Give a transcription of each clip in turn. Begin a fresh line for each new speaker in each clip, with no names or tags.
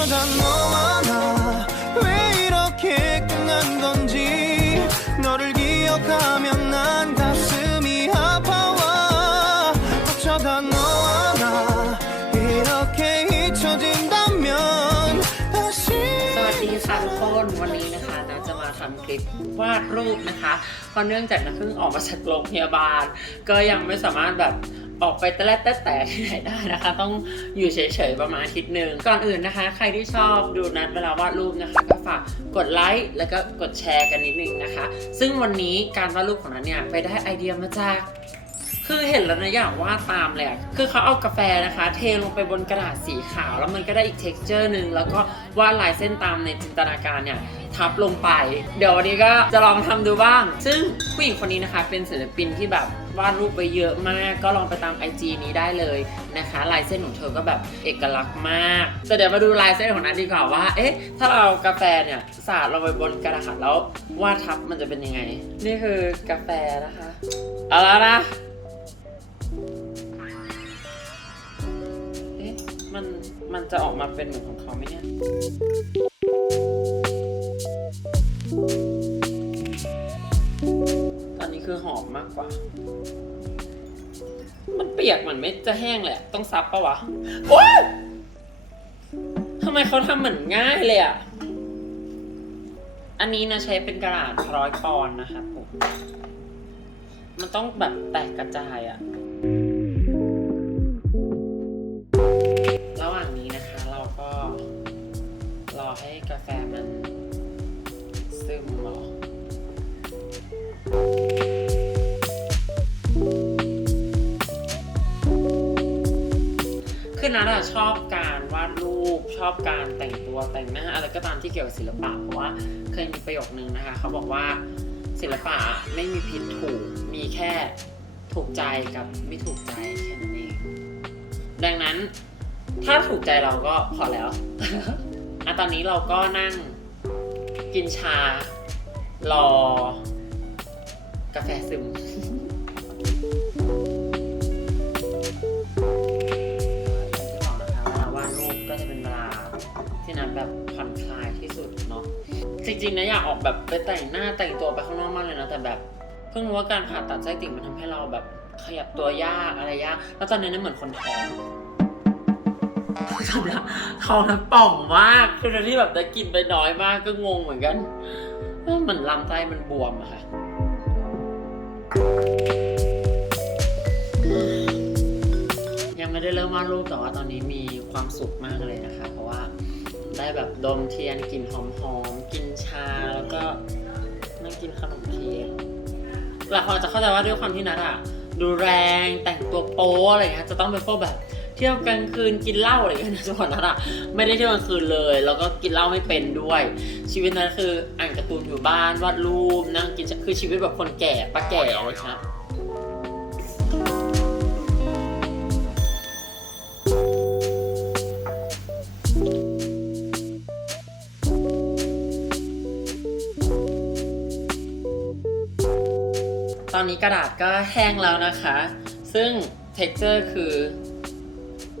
어쩌다 너와 나 왜 이렇게 끝난 건지 너를 기억하면 난 가슴이 아파와 어쩌다 너와 나 이렇게 잊혀진다면 다시
สวัสดีค่ะทุกคนวันนี้นะคะนะจะมาทำคลิปวาดรูปนะคะเพราะเนื่องจากนะเพิ่งออกมาจากโรงพยาบาล ก็ยังไม่สามารถแบบ ออกไปแต่แรกแต่แต่ที่ไหนได้นะคะ ต้องอยู่เฉยๆประมาณอาทิตย์หนึ่งก่อนอื่นนะคะ ใครที่ชอบดูนัดเวลาวาดรูปนะคะ ก็ฝากกดไลค์แล้วก็กดแชร์กันนิดนึงนะคะ ซึ่งวันนี้การวาดรูปของนัดเนี่ยไปได้ไอเดียมาจาก คือเห็นแล้วนะอยากวาดตามเลยอะคือเขาเอากาแฟนะคะ เทลงไปบนกระดาษสีขาว แล้วมันก็ได้อีก t e x t อร์หนึ่งแล้วก็วาดลายเส้นตามในจินตนาการเนี่ยทับลงไป เดี๋ยววันนี้ก็จะลองทำดูบ้าง ซึ่งผู้หญิงคนนี้นะคะ เป็นศิลปินที่แบบวาดรูปไปเยอะมาก ก็ลองไปตาม IG นี้ได้เลยนะคะ ลายเส้นของเธอก็แบบเอกลักษณ์มากแต่เดี๋ยวมาดูลายเส้นของนัทดีกว่าว่า เอ๊ะ ถ้าเราเอากาแฟเนี่ยสาดลงไปบนกระดาษแล้ววาดทับมันจะเป็นยังไง นี่คือกาแฟนะคะ เอาแล้วนะ จะออกมาเป็นเหมือนของเขาไหมเนี่ยตอนนี้คือหอมมากกว่า มันเปียกเหมือนไม่จะแห้งแหละ ต้องซับปะวะโอ๊ยทำไมเขาทำเหมือนง่ายเลยอะ อันนี้นะใช้เป็นกระดาษร้อยปอนนะครับผม มันต้องแบบแตกกระจายอะ แฟมันซึมหรอคือนัทอะชอบการวาดรูปชอบการแต่งตัวแต่งหน้าอะไรก็ตามที่เกี่ยวกับศิลปะเพราะว่าเคยมีประโยคนึงนะคะ เขาบอกว่าศิลปะไม่มีผิดถูกมีแค่ถูกใจกับไม่ถูกใจแค่นั้นเอง ดังนั้นถ้าถูกใจเราก็พอแล้ว อะตอนนี้เราก็นั่งกินชารอกาแฟซึมที่บอกนะคะวลาวาดรูปก็จะเป็นเวลาที่นั้นแบบผ่อนคลายที่สุดเนาะจริงๆนะอยากออกแบบไปแต่งหน้าแต่งตัวไปข้างนอกมากเลยนะแต่แบบเพิ่งรู้ว่าการผ่าตัดไส้ติ่งมันทำให้เราแบบขยับตัวยากอะไรยาก แล้วตอนนี้เนี่ยเหมือนคนท้อง ตอนเนี้ท้องนั้นป่องมากคือที่แบบได้กินไปน้อยมากก็งงเหมือนกันเอ้อเหมือนลำไส้มันบวมอะค่ะยังไม่ได้เริ่มวาดรูปแต่ว่าตอนนี้มีความสุขมากเลยนะคะ เพราะว่าได้แบบดมเทียนกลิ่นหอมๆกินชาแล้วก็นั่งกินขนมเค้กหลายคนจะเข้าใจว่าด้วยความที่นัดอะดูแรงแต่งตัวโป๊อะไรเงี้ยจะต้องเป็นพวกแบบ ที่ยวกลางคืนกินเหล้าอะไรเงี้ยนะจังหวะนั้นอะไม่ได้เที่ยวกลางคืนเลย แล้วก็กินเหล้าไม่เป็นด้วย ชีวิตนั้นคืออ่านการ์ตูนอยู่บ้านวาดรูปนั่งกินคือชีวิตแบบคนแก่ป้าแก่อะไรเงี้ยตอนนี้กระดาษก็แห้งแล้วนะคะ ซึ่ง texture คือ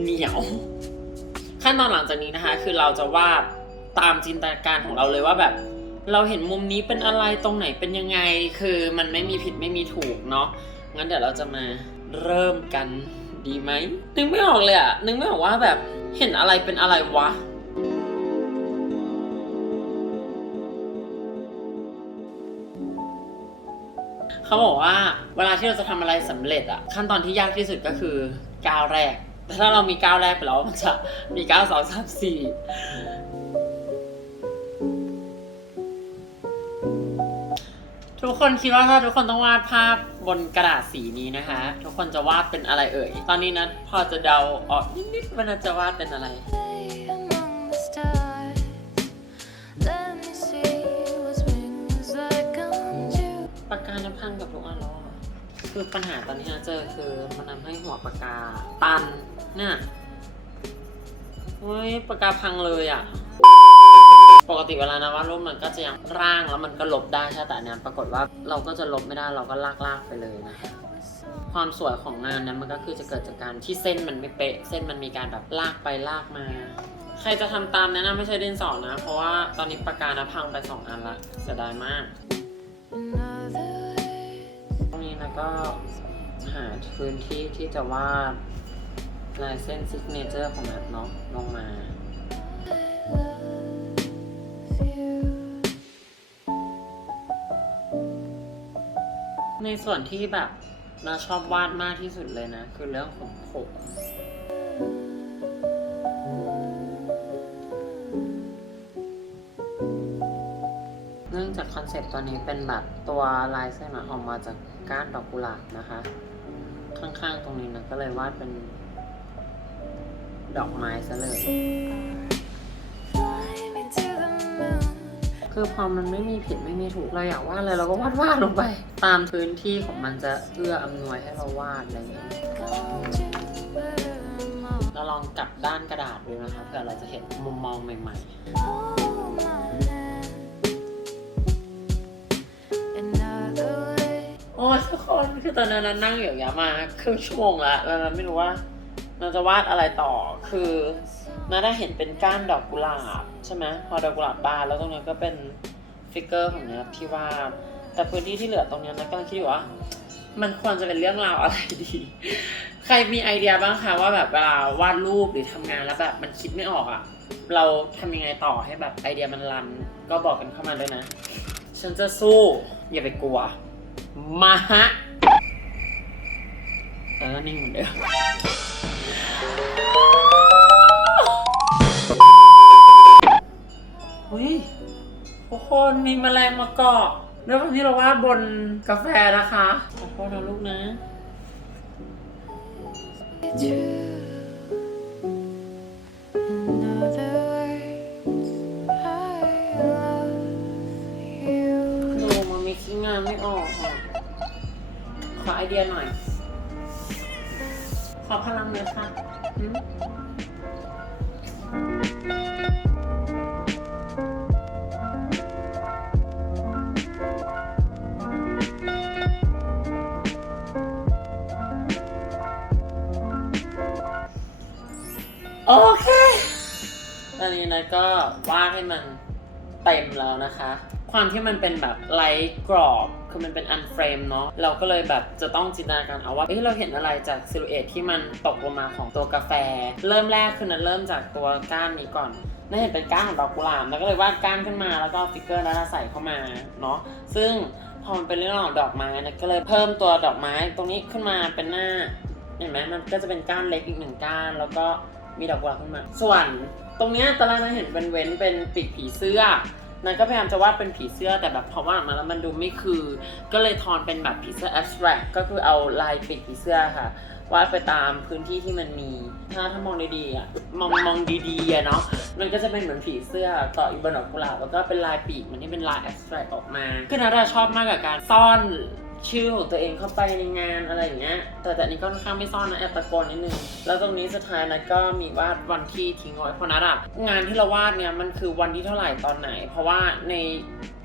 เหนียว ขั้นตอนหลังจากนี้นะคะ คือเราจะวาดตามจินตนาการของเราเลยว่าแบบ เราเห็นมุมนี้เป็นอะไรตรงไหนเป็นยังไง คือมันไม่มีผิดไม่มีถูกเนาะงั้นเดี๋ยวเราจะมาเริ่มกันดีไหมนึกไม่ออกเลยอะนึกไม่ออกว่าแบบเห็นอะไรเป็นอะไรวะเขาบอกว่าเวลาที่เราจะทำอะไรสำเร็จอะขั้นตอนที่ยากที่สุดก็คือก้าวแรก แต่ถ้าเรามีก้าวแรกไปแล้วมันจะมีก้าวสองสามสี่ทุกคนคิดว่าถ้าทุกคนต้องวาดภาพบนกระดาษสีนี้นะคะ ทุกคนจะวาดเป็นอะไรเอ่ย ตอนนี้นะพอจะเดาออกนิดๆว่าน่าจะวาดเป็นอะไร
among the stars. Let me see what spring is like on you.
ปากกาน้ำพังกับทุกอันแล้วอะ คือปัญหาตอนนี้นะเจอคือมันทำให้หัวปากกาตันเนี่ยเฮ้ยปากกาพังเลยอะ ปกติเวลานะวาดรูปมันก็จะยังร่างแล้วมันก็ลบได้ใช่แต่เนี้ยปรากฏว่าเราก็จะลบไม่ได้เราก็ลากลากๆไปเลยนะคะความสวยของงานนั้นมันก็คือจะเกิดจากการที่เส้นมันไม่เป๊ะ เส้นมันมีการแบบลากไปลากมา ใครจะทำตามแนะนำไม่ใช่ดินสอนะ เพราะว่าตอนนี้ปากกานะพังไปสองอันละเสียดายมาก ก็หาพื้นที่ที่จะวาดลายเส้นซิกเนเจอร์ของนัดเนาะลงมาในส่วนที่แบบนาชอบวาดมากที่สุดเลยนะ คือเรื่องของผมเนื่องจากคอนเซ็ปต์ตัวนี้เป็นแบบตัวลายเส้นอออกมาจาก ก้านดอกกุหลาบนะคะ ข้างๆตรงนี้นะก็เลยวาดเป็น ดอกไม้ซะเลย คือพอมันไม่มีผิดไม่มีถูกเราอยากวาดอะไรเราก็วาดวาดลงไป ตามพื้นที่ของมันจะเอื้ออำนวยให้เราวาดอะไรอย่างเงี้ยเราลองกลับด้านกระดาษดูนะคะเผื่อเราจะเห็นมุมมองใหม่
Hold
นคือตอนนั้นนั่งอย่างเงี้ยมาครึ่งชั่วโมงละแล้วเราไม่รู้ว่าเราจะวาดอะไรต่อคือนาได้เห็นเป็นก้านดอกกุหลาบใช่ไหมพอดอกกุหลาบบานแล้วตรงนี้ก็เป็นฟิกเกอร์ของเนี้ยที่วาดแต่พื้นที่ที่เหลือตรงนี้นะกำลังคิดอยู่ว่า มันควรจะเป็นเรื่องราวอะไรดี ใครมีไอเดียบ้างคะว่าแบบเวลาวาดรูปหรือทำงานแล้วแบบมันคิดไม่ออกอะ่ะ เราทำยังไงต่อให้แบบไอเดียมันรัน ก็บอกกันเข้ามาด้วยนะ ฉันจะสู้อย่าไปกลัว มาฮะ แล้วก็นิ่งเหมือนเดิมอุ้ยทุกคนมีแมลงมาเกาะด้วยความที่เราวาดบนกาแฟนะคะขอโทษนะลูกนะ
True. In other words, I love you.
หนูมันมีคิดงานไม่ออกอะ ขอไอเดียหน่อยข อพลังหน่อยค่ะโอเค ตอนนี้นะก็วาดให้มันเต็มแล้วนะคะ ความที่มันเป็นแบบไลท์กรอบ คือมันเป็นอันเฟรมเนาะเราก็เลยแบบจะต้องจินตนาการเอาว่าเอ้ยเราเห็นอะไรจากซิลูเอทที่มันตกลงมาของตัวกาแฟ เริ่มแรกคือนั้นเริ่มจากตัวก้านนี้ก่อนนั่นเห็นเป็นก้านของดอกกุหลาบแล้วก็เลยวาดก้านขึ้นมาแล้วก็ฟิกเกอร์นั้นใส่เข้ามาเนาะซึ่งพอมันเป็นเรื่องของดอกไม้นะก็เลยเพิ่มตัวดอกไม้ตรงนี้ขึ้นมาเป็นหน้าเห็นไหมมันก็จะเป็นก้านเล็กอีกหนึ่งก้านแล้วก็มีดอกกุหลาบขึ้นมา ส่วนตรงเนี้ยตอนแรกเราเห็นเป็นเว้นเป็นปีกผีเสื้อ นันก็พยายามจะวาดเป็นผีเสื้อแต่แบบพอวาดออกมาแล้วมันดูไม่คือ ก็เลยทอนเป็นแบบผีเสื้อ abstract ก็คือเอาลายปีกผีเสื้อค่ะวาดไปตามพื้นที่ที่มันมี ถ้าถ้ามองดีๆอะมองมองดีๆอะเนาะมันก็จะเป็นเหมือนผีเสื้อต่ออีบนดอกกุหลาบแล้วก็เป็นลายปีกมันที่เป็นลาย abstract ออกมา คือนาดาชอบมากกับการซ่อน ชื่อของตัวเองเข้าไปในงานอะไรอย่างเงี้ย แต่แต่นี้ก็ค่อนข้างไม่ซ่อนนะแอบตะโกนนิดนึง แล้วตรงนี้สุดท้ายนะก็มีวาดวันที่ทิ้งเอาไว้เพราะนัดอะงานที่เราวาดเนี่ยมันคือวันที่เท่าไหร่ตอนไหน เพราะว่าใน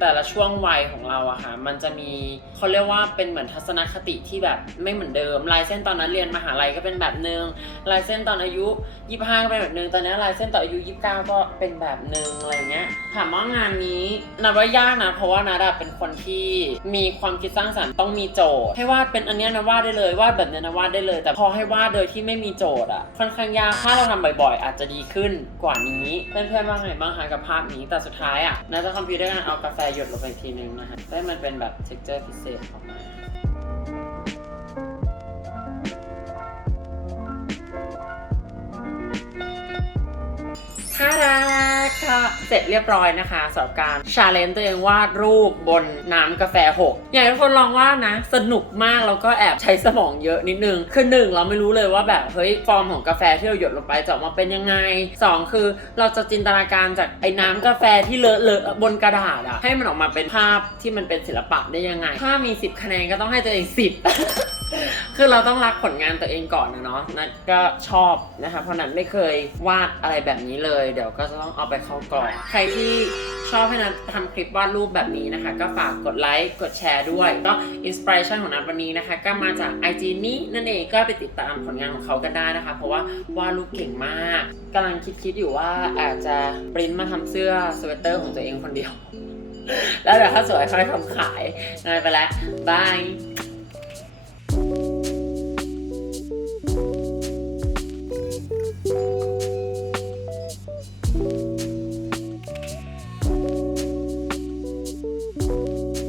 แต่ละช่วงวัยของเราอะค่ะ มันจะมีเขาเรียกว่าเป็นเหมือนทัศนคติที่แบบไม่เหมือนเดิม ลายเส้นตอนนั้นเรียนมหาลัยก็เป็นแบบนึง ลายเส้นตอนอายุ 25 ก็เป็นแบบนึง ตอนนี้ลายเส้นตอนอายุ 29 ก็เป็นแบบนึงอะไรเงี้ย ถามว่างานนี้นัดว่ายากนะ เพราะว่านัดเป็นคนที่มีความคิดสร้างสรรค์ต้องมีโจทย์ ให้วาดเป็นอันนี้นะวาดได้เลยวาดแบบนี้นะวาดได้เลย แต่พอให้วาดโดยที่ไม่มีโจทย์อะค่อนข้างยาก ถ้าเราทำบ่อยๆ อาจจะดีขึ้นกว่านี้ เพื่อนๆว่าไงบ้างคะกับภาพนี้ แต่สุดท้ายอะนัดจะคอมพิวด้วยการเอากาแฟหยดลงไปทีนึงนะฮะได้มันเป็นแบบเท็กเจอร์พิเศษออกมา เสร็จเรียบร้อยนะคะสำหรับการชาเลนจ์ตัวเองวาดรูปบนน้ำกาแฟหกอยากให้ทุกคนลองวาดนะ สนุกมากแล้วก็แอบใช้สมองเยอะนิดนึง คือหนึ่งเราไม่รู้เลยว่าแบบเฮ้ยฟอร์มของกาแฟที่เราหยดลงไปจะออกมาเป็นยังไงสองคือเราจะจินตนาการจากไอ้น้ำกาแฟที่เลอะเลอะบนกระดาษอะให้มันออกมาเป็นภาพที่มันเป็นศิลปะได้ยังไง ถ้ามี 10 คะแนนก็ต้องให้ตัวเอง 10คือเราต้องรักผลงานตัวเองก่อนนะเนาะนัทก็ชอบนะคะ เพราะนัทไม่เคยวาดอะไรแบบนี้เลย เดี๋ยวก็จะต้องเอาไปเข้ากล่องใครที่ชอบให้นัททำคลิปวาดรูปแบบนี้นะคะ ก็ฝากกดไลค์กดแชร์ด้วย ก็อินสปิเรชันของนัทวันนี้นะคะ ก็มาจาก IG นี้นั่นเองก็ไปติดตามผลงานของเขากันได้นะคะ เพราะว่าวาดรูปเก่งมากกำลังคิดๆอยู่ว่าอาจจะปริ้นมาทำเสื้อสเวตเตอร์ของตัวเองคนเดียว แล้วเดี๋ยวถ้าสวยค่อยทำขายนายไปแล้วบาย